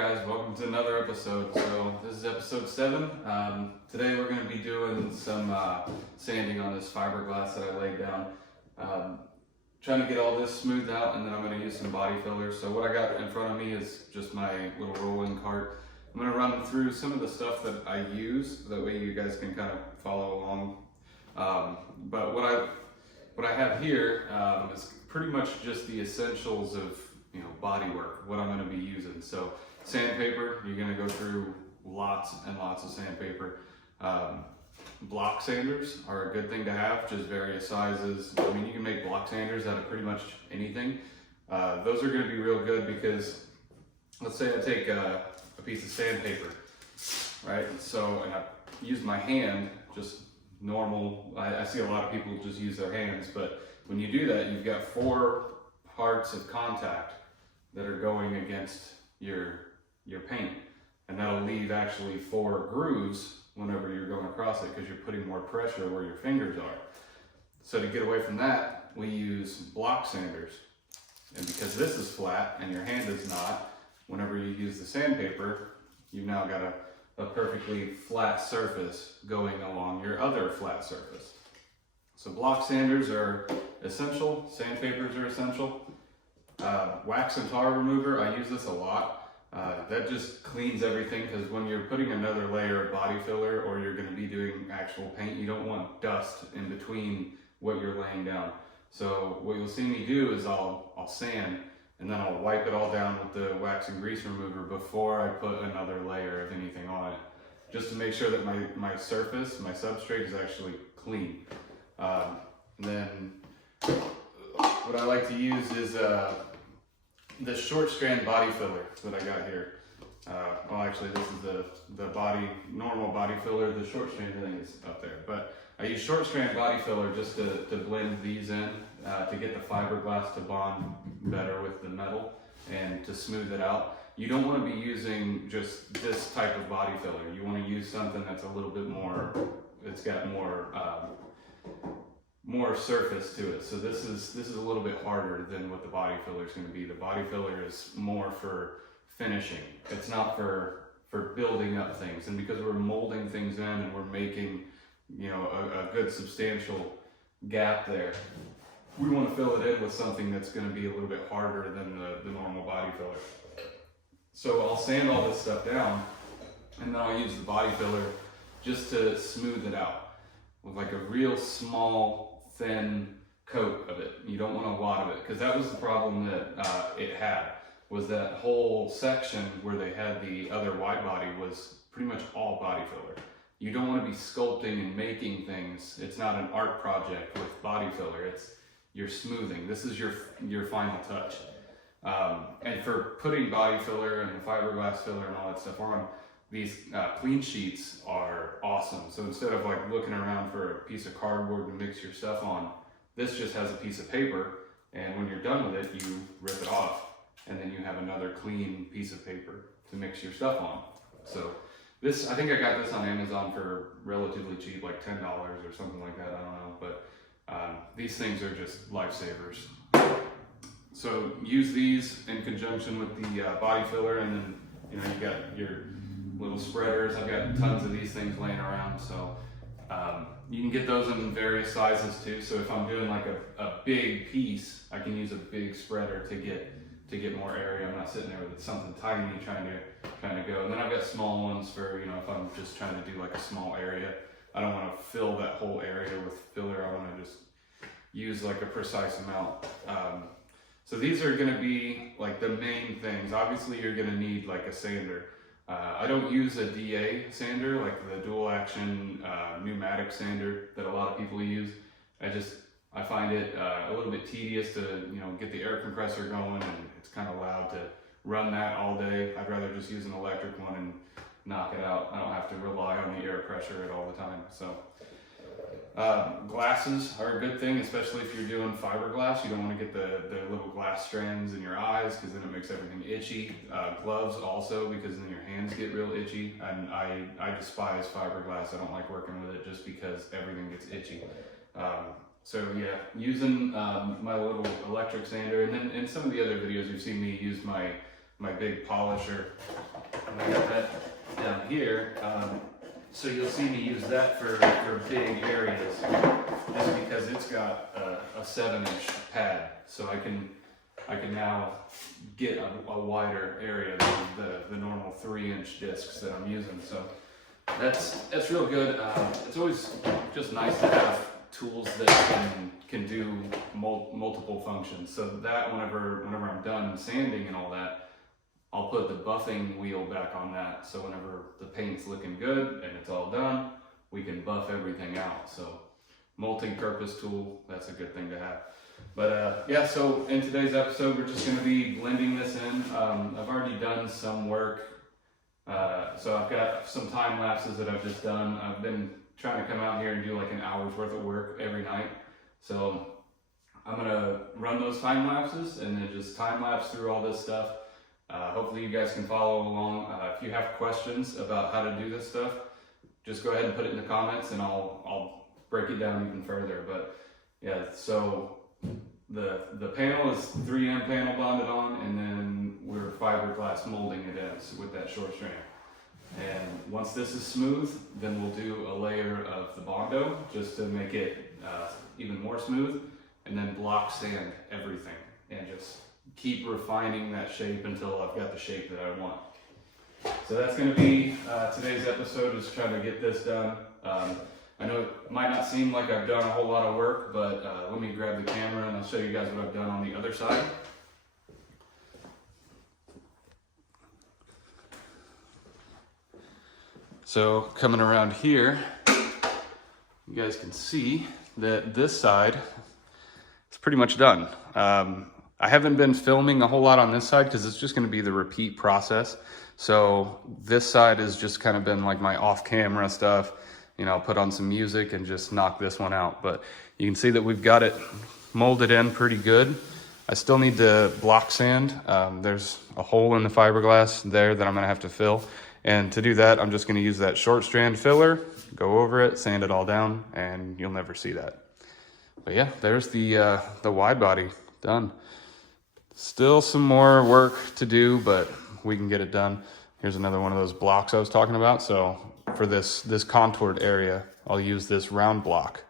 guys, welcome to another episode. So this is episode 7. Today we're going to be doing some sanding on this fiberglass that I laid down. Trying to get all this smoothed out, and then I'm going to use some body fillers. So what I got in front of me is just my little rolling cart. I'm going to run through some of the stuff that I use, that way you guys can kind of follow along. But what I have here is pretty much just the essentials of body work, what I'm going to be using. So sandpaper, you're going to go through lots and lots of sandpaper. Block sanders are a good thing to have, just various sizes. I mean, you can make block sanders out of pretty much anything. Those are going to be real good because, let's say I take a piece of sandpaper, right? So, and I use my hand, just normal. I see a lot of people just use their hands, but when you do that, you've got 4 parts of contact that are going against your paint, and that'll leave actually 4 grooves whenever you're going across it because you're putting more pressure where your fingers are. So to get away from that, we use block sanders, and because this is flat and your hand is not, whenever you use the sandpaper, you've now got a perfectly flat surface going along your other flat surface. So block sanders are essential, sandpapers are essential. Wax and tar remover, I use this a lot. That just cleans everything, because when you're putting another layer of body filler or you're going to be doing actual paint, you don't want dust in between what you're laying down. So what you'll see me do is I'll sand, and then I'll wipe it all down with the wax and grease remover before I put another layer of anything on it, just to make sure that my surface, my substrate is actually clean. Then what I like to use is the short strand body filler that I got here. Well, actually, this is the normal body filler. The short strand thing is up there, but I use short strand body filler just to blend these in, to get the fiberglass to bond better with the metal and to smooth it out. You don't want to be using just this type of body filler. You want to use something that's a little bit more, it's got more surface to it. So this is a little bit harder than what the body filler is going to be. The body filler is more for finishing. It's not for building up things. And because we're molding things in and we're making a good substantial gap there, we want to fill it in with something that's going to be a little bit harder than the normal body filler. So I'll sand all this stuff down, and then I'll use the body filler just to smooth it out with like a real small, thin coat of it. You don't want a lot of it, because that was the problem that it had, was that whole section where they had the other wide body was pretty much all body filler. You don't want to be sculpting and making things. It's not an art project with body filler. You're smoothing. This is your final touch. And for putting body filler and the fiberglass filler and all that stuff on, these clean sheets are awesome. So instead of like looking around for a piece of cardboard to mix your stuff on, this just has a piece of paper, and when you're done with it, you rip it off, and then you have another clean piece of paper to mix your stuff on. So this, I think I got this on Amazon for relatively cheap, like $10 or something like that, I don't know, but these things are just lifesavers. So use these in conjunction with the body filler, and then you got your little spreaders. I've got tons of these things laying around, so you can get those in various sizes too. So if I'm doing like a big piece, I can use a big spreader to get more area. I'm not sitting there with something tiny trying to go. And then I've got small ones for if I'm just trying to do like a small area. I don't want to fill that whole area with filler. I want to just use like a precise amount. So these are going to be like the main things. Obviously, you're going to need like a sander. I don't use a DA sander, like the dual action pneumatic sander that a lot of people use. I find it a little bit tedious to get the air compressor going, and it's kind of loud to run that all day. I'd rather just use an electric one and knock it out. I don't have to rely on the air pressure all the time. So glasses are a good thing, especially if you're doing fiberglass. You don't want to get the little glass strands in your eyes, because then it makes everything itchy. Gloves also, because then your hands get real itchy. And I despise fiberglass. I don't like working with it just because everything gets itchy. So yeah, using my little electric sander, and then in some of the other videos you've seen me use my big polisher. And I got that down here. So you'll see me use that for big areas, just because it's got a 7-inch pad, so I can now get a wider area than the normal 3-inch discs that I'm using. So that's real good. It's always just nice to have tools that can do multiple functions. So that whenever I'm done sanding and all that, I'll put the buffing wheel back on that. So whenever the paint's looking good and it's all done, we can buff everything out. So multi-purpose tool, that's a good thing to have. But yeah, so in today's episode, we're just gonna be blending this in. I've already done some work. So I've got some time lapses that I've just done. I've been trying to come out here and do like an hour's worth of work every night. So I'm gonna run those time lapses and then just time lapse through all this stuff. Hopefully you guys can follow along. If you have questions about how to do this stuff, just go ahead and put it in the comments and I'll break it down even further. But yeah, so the panel is 3M panel bonded on, and then we're fiberglass molding it in with that short strand. And once this is smooth, then we'll do a layer of the Bondo just to make it even more smooth, and then block sand everything and just keep refining that shape until I've got the shape that I want. So that's going to be today's episode, is trying to get this done. I know it might not seem like I've done a whole lot of work, but let me grab the camera and I'll show you guys what I've done on the other side. So coming around here, you guys can see that this side is pretty much done. I haven't been filming a whole lot on this side because it's just going to be the repeat process. So this side has just kind of been like my off-camera stuff. You know, I'll put on some music and just knock this one out. But you can see that we've got it molded in pretty good. I still need to block sand. There's a hole in the fiberglass there that I'm going to have to fill. And to do that, I'm just going to use that short strand filler, go over it, sand it all down, and you'll never see that. But yeah, there's the wide body done. Still some more work to do, but we can get it done. Here's another one of those blocks I was talking about. So for this contoured area, I'll use this round block,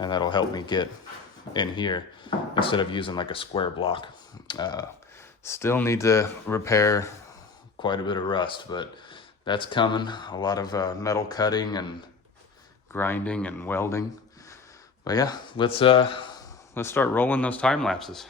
and that'll help me get in here instead of using like a square block. Still need to repair quite a bit of rust, but that's coming. A lot of metal cutting and grinding and welding. But yeah, let's start rolling those time lapses.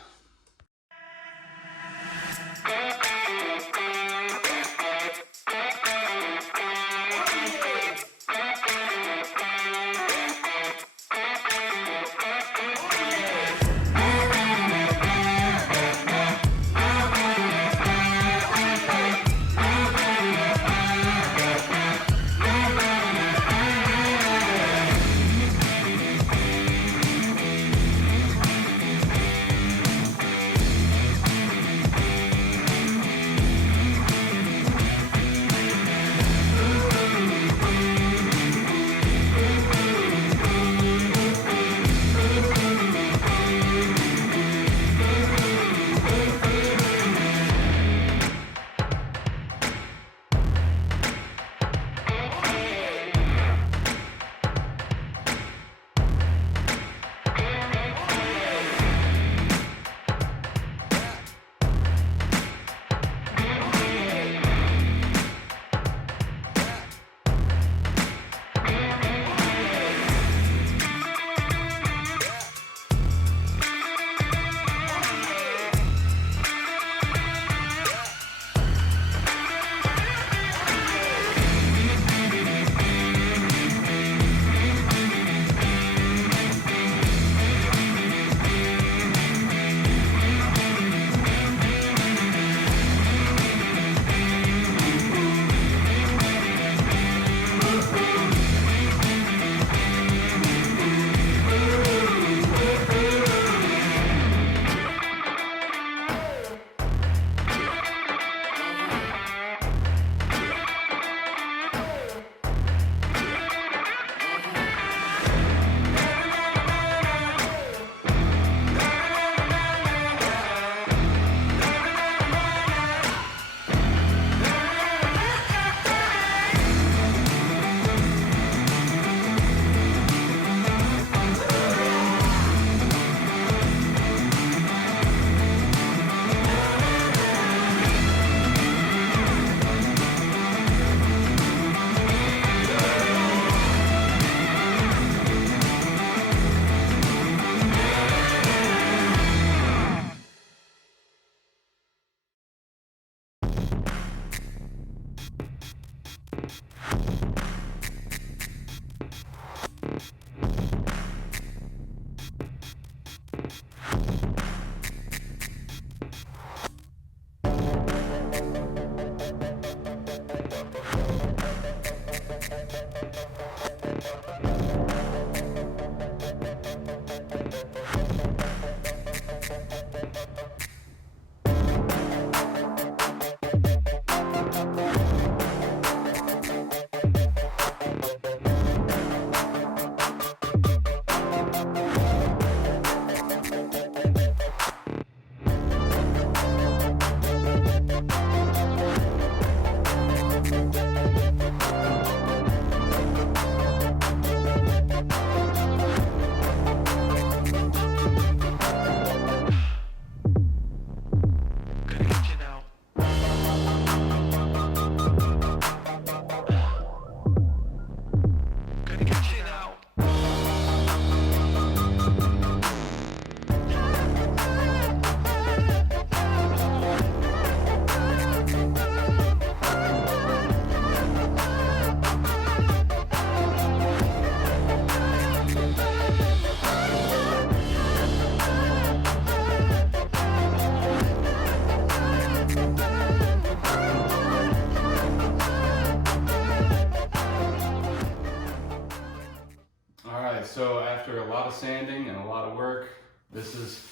so after a lot of sanding and a lot of work, this is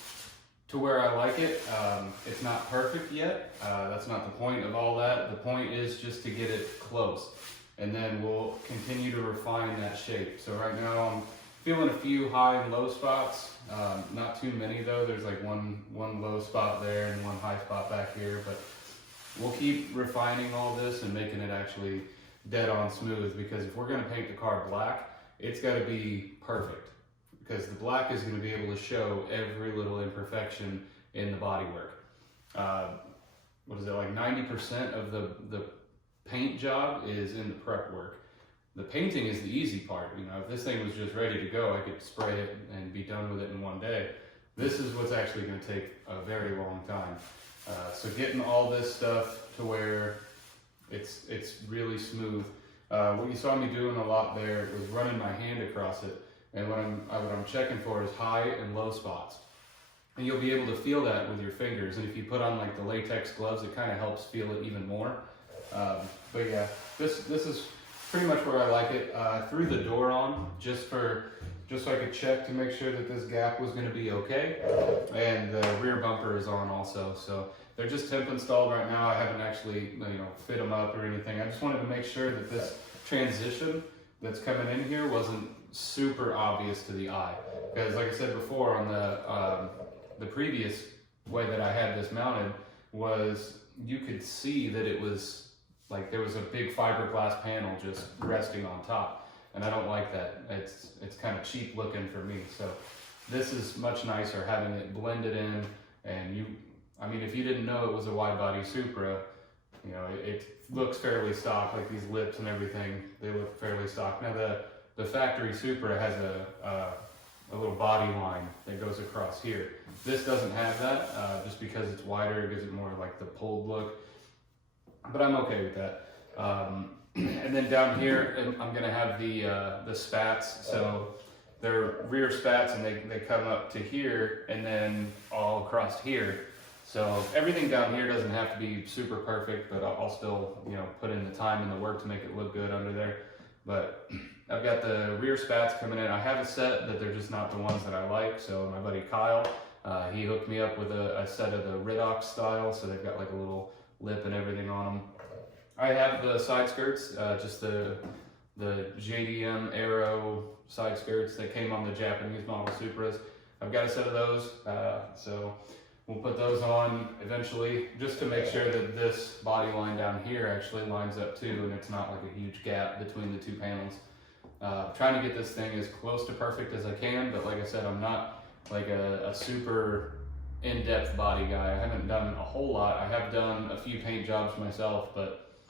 to where I like it. It's not perfect yet. That's not the point of all that. The point is just to get it close, and then we'll continue to refine that shape. So right now I'm feeling a few high and low spots. Not too many though. There's like one low spot there and one high spot back here, but we'll keep refining all this and making it actually dead on smooth, because if we're gonna paint the car black, it's gotta be perfect, because the black is going to be able to show every little imperfection in the bodywork. What is it, like 90% of the paint job is in the prep work. The painting is the easy part. You know, if this thing was just ready to go, I could spray it and be done with it in one day. This is what's actually going to take a very long time. So getting all this stuff to where it's really smooth. What you saw me doing a lot there was running my hand across it. And what I'm checking for is high and low spots. And you'll be able to feel that with your fingers. And if you put on like the latex gloves, it kind of helps feel it even more. But yeah, this is pretty much where I like it. Threw the door on just so I could check to make sure that this gap was going to be okay. And the rear bumper is on also. So they're just temp installed right now. I haven't actually fit them up or anything. I just wanted to make sure that this transition that's coming in here wasn't super obvious to the eye, because like I said before, on the previous way that I had this mounted, was you could see that it was like there was a big fiberglass panel just resting on top, and I don't like that. It's kind of cheap looking for me. So this is much nicer, having it blended in. And if you didn't know it was a wide body Supra, it looks fairly stock, like these lips and everything, they look fairly stock. Now the factory Supra has a little body line that goes across here. This doesn't have that, just because it's wider, it gives it more like the pulled look. But I'm okay with that. And then down here, I'm gonna have the spats. So they're rear spats, and they come up to here and then all across here. So everything down here doesn't have to be super perfect, but I'll still put in the time and the work to make it look good under there. But I've got the rear spats coming in. I have a set that they're just not the ones that I like. So my buddy Kyle, he hooked me up with a set of the Ridox style. So they've got like a little lip and everything on them. I have the side skirts, just the JDM Aero side skirts that came on the Japanese model Supras. I've got a set of those, so we'll put those on eventually, just to make sure that this body line down here actually lines up too, and it's not like a huge gap between the two panels. Trying to get this thing as close to perfect as I can, but like I said, I'm not like a super in-depth body guy. I haven't done a whole lot. I have done a few paint jobs myself, but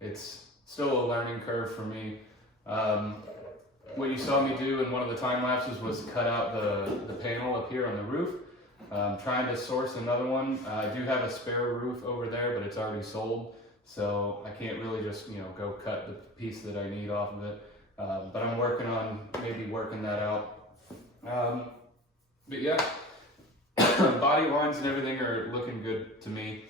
it's still a learning curve for me. What you saw me do in one of the time lapses was cut out the panel up here on the roof. I'm trying to source another one. I do have a spare roof over there, but it's already sold, so I can't really just go cut the piece that I need off of it. But I'm working on maybe working that out. But yeah, body lines and everything are looking good to me.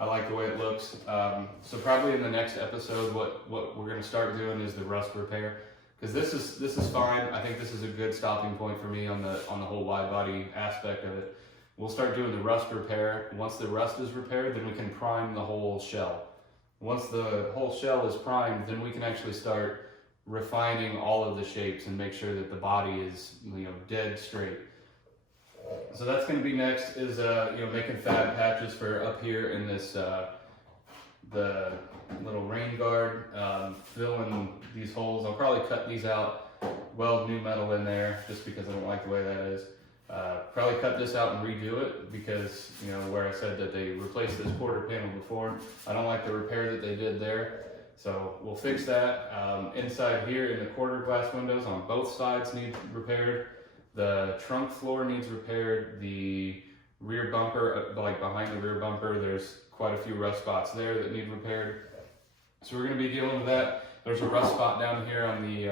I like the way it looks. So probably in the next episode, what we're going to start doing is the rust repair, because this is fine. I think this is a good stopping point for me on the whole wide body aspect of it. We'll start doing the rust repair. Once the rust is repaired, then we can prime the whole shell. Once the whole shell is primed, then we can actually start refining all of the shapes and make sure that the body is dead straight. So that's going to be next, is making fat patches for up here in this the little rain guard, filling these holes. I'll probably cut these out, weld new metal in there, just because I don't like the way that is. Probably cut this out and redo it, because where I said that they replaced this quarter panel before, I don't like the repair that they did there. So we'll fix that. Inside here in the quarter glass windows on both sides need repaired. The trunk floor needs repaired. The rear bumper, like behind the rear bumper, there's quite a few rust spots there that need repaired. So we're going to be dealing with that. There's a rust spot down here on the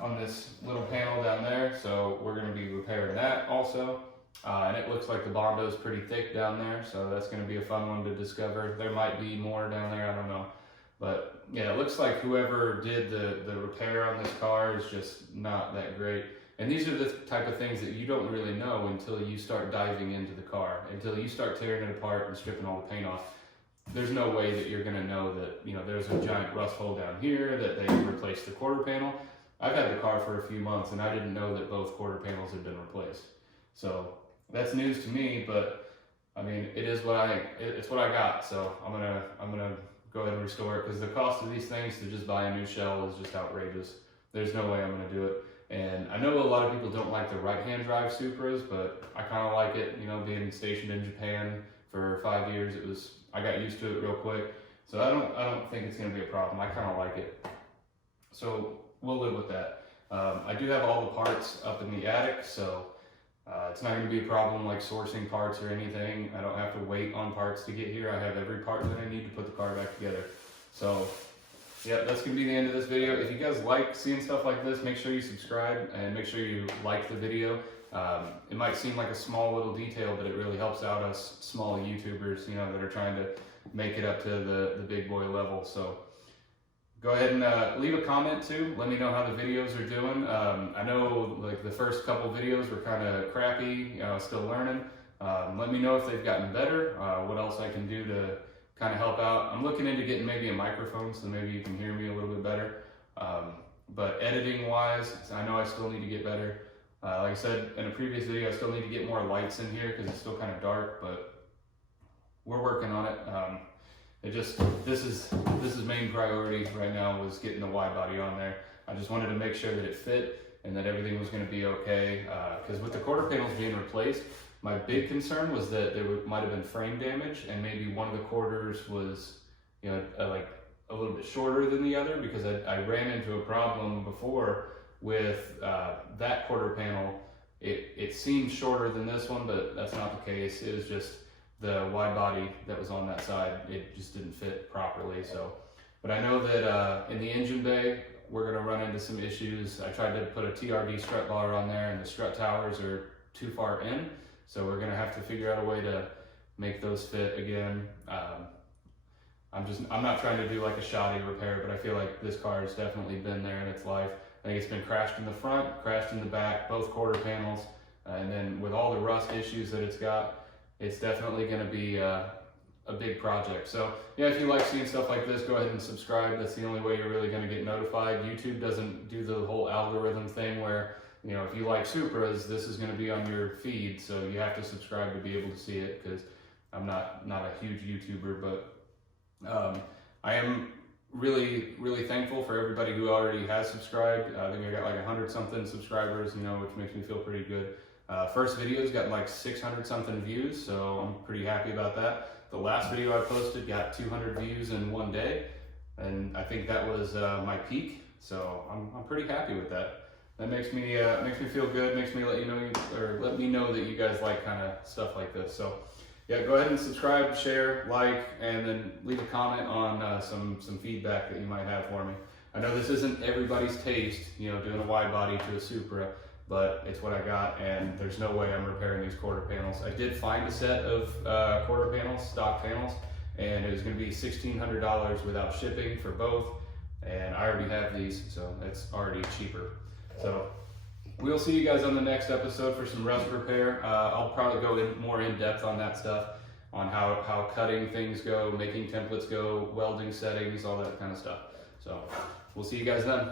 on this little panel down there, so we're going to be repairing that also. And it looks like the Bondo is pretty thick down there, so that's going to be a fun one to discover. There might be more down there, I don't know, but yeah, it looks like whoever did the repair on this car is just not that great. And these are the type of things that you don't really know until you start diving into the car, until you start tearing it apart and stripping all the paint off. There's no way that you're going to know that, you know, there's a giant rust hole down here, that they replaced the quarter panel. I've had the car for a few months and I didn't know that both quarter panels had been replaced. So that's news to me, but I mean, it's what I got. So I'm gonna go ahead and restore it, because the cost of these things to just buy a new shell is just outrageous. There's no way I'm gonna do it. And I know a lot of people don't like the right-hand drive Supras, but I kind of like it. You know, being stationed in Japan for 5 years, I got used to it real quick. So I don't think it's gonna be a problem. I kind of like it. So we'll live with that. I do have all the parts up in the attic, so it's not going to be a problem like sourcing parts or anything. I don't have to wait on parts to get here. I have every part that I need to put the car back together. So yeah, that's going to be the end of this video. If you guys like seeing stuff like this, make sure you subscribe and make sure you like the video. It might seem like a small little detail, but it really helps out us small YouTubers, you know, that are trying to make it up to the big boy level. So go ahead and leave a comment too. Let me know how the videos are doing. I know like the first couple videos were kind of crappy, still learning. Let me know if they've gotten better, what else I can do to kind of help out. I'm looking into getting maybe a microphone so maybe you can hear me a little bit better. But editing wise, I know I still need to get better. Like I said in a previous video, I still need to get more lights in here because it's still kind of dark, but we're working on it. This is main priority right now, was getting the wide body on there. I just wanted to make sure that it fit and that everything was going to be okay. Because with the quarter panels being replaced, my big concern was that there might have been frame damage, and maybe one of the quarters was, like a little bit shorter than the other, because I ran into a problem before with that quarter panel. It seemed shorter than this one, but that's not the case. It was just the wide body that was on that side, it just didn't fit properly. So, but I know that in the engine bay, we're gonna run into some issues. I tried to put a TRD strut bar on there, and the strut towers are too far in. So we're gonna have to figure out a way to make those fit again. I'm not trying to do like a shoddy repair, but I feel like this car has definitely been there in its life. I think it's been crashed in the front, crashed in the back, both quarter panels, and then with all the rust issues that it's got, it's definitely going to be a big project. So yeah, if you like seeing stuff like this, go ahead and subscribe. That's the only way you're really going to get notified. YouTube doesn't do the whole algorithm thing where, if you like Supras, this is going to be on your feed. So you have to subscribe to be able to see it, because I'm not a huge YouTuber, but I am really, really thankful for everybody who already has subscribed. I think I got like 100 something subscribers, which makes me feel pretty good. First video's got like 600 something views, so I'm pretty happy about that. The last video I posted got 200 views in one day, and I think that was my peak. So I'm pretty happy with that. That makes me feel good. Makes me let me know that you guys like kind of stuff like this. So yeah, go ahead and subscribe, share, like, and then leave a comment on some feedback that you might have for me. I know this isn't everybody's taste, doing a wide body to a Supra, but it's what I got, and there's no way I'm repairing these quarter panels. I did find a set of quarter panels, stock panels, and it was going to be $1,600 without shipping for both, and I already have these, so it's already cheaper. So we'll see you guys on the next episode for some rust repair. I'll probably go more in depth on that stuff, on how cutting things go, making templates go, welding settings, all that kind of stuff. So we'll see you guys then.